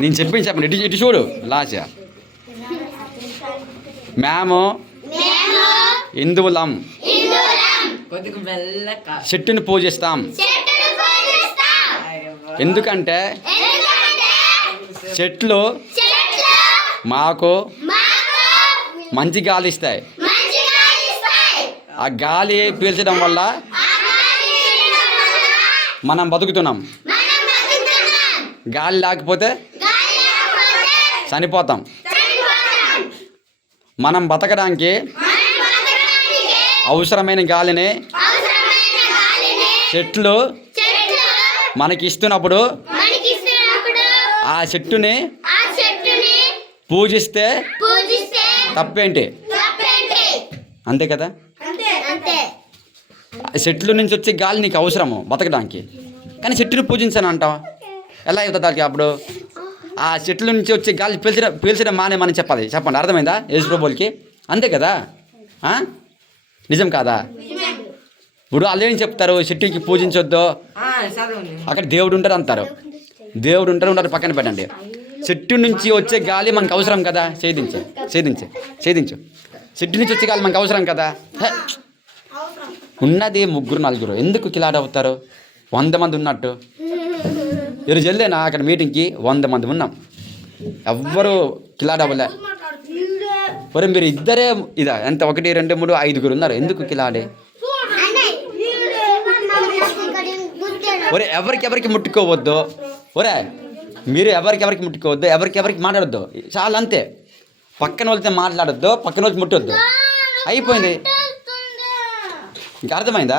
నేను చెప్పండి ఇటు ఇటు చూడు లాచ. మేము హిందువులం, చెట్టుని పూజిస్తాం. ఎందుకంటే చెట్లు మాకు మంచి గాలి ఇస్తాయి. ఆ గాలి పీల్చడం వల్ల మనం బతుకుతున్నాం. గాలి లేకపోతే చనిపోతాం. మనం బతకడానికి అవసరమైన గాలిని చెట్లు మనకి ఇస్తున్నప్పుడు ఆ చెట్టుని పూజిస్తే తప్పేంటి? అంతే కదా. చెట్ల నుంచి వచ్చే గాలి నీకు అవసరము బతకడానికి, కానీ చెట్టుని పూజించాను అంటావా? ఎలా అవుతుంది దానికి? అప్పుడు ఆ చెట్ల నుంచి వచ్చే గాలి పీల్చడం మానేమని చెప్పాలి. చెప్పండి, అర్థమైందా యేసు ప్రభువులకి? అంతే కదా. నిజం కాదా? ఇప్పుడు వాళ్ళు ఏం చెప్తారు? చెట్టుకి పూజించొద్దు, అక్కడ దేవుడు ఉంటారు అంటారు. దేవుడు ఉంటారు పక్కన పెట్టండి. చెట్టు నుంచి వచ్చే గాలి మనకు అవసరం కదా. ఛేదించు. చెట్టు నుంచి వచ్చే గాలి మనకు అవసరం కదా. ఉన్నది 3-4, ఎందుకు కిలాట అవుతారు? 100 మంది ఉన్నట్టు. ఈరోజు వెళ్ళేనా అక్కడ మీటింగ్కి? 100 మంది ఉన్నాం, ఎవ్వరు కిలాట అవ్వలే. మరి మీరు ఇద్దరే ఇదా ఎంత? 1, 2, 3, 5 ఉన్నారు, ఎందుకు కిలాడే? ఒరే ఎవరికి ముట్టుకోవద్దు. ఒరే మీరు ఎవరికి ముట్టుకోవద్దు, ఎవరికి మాట్లాడొద్దు. చాలా అంతే. పక్కన వాళ్ళతో మాట్లాడొద్దు, పక్కన వాళ్ళకి ముట్టొద్దు. అయిపోయింది. ఇంకా అర్థమైందా?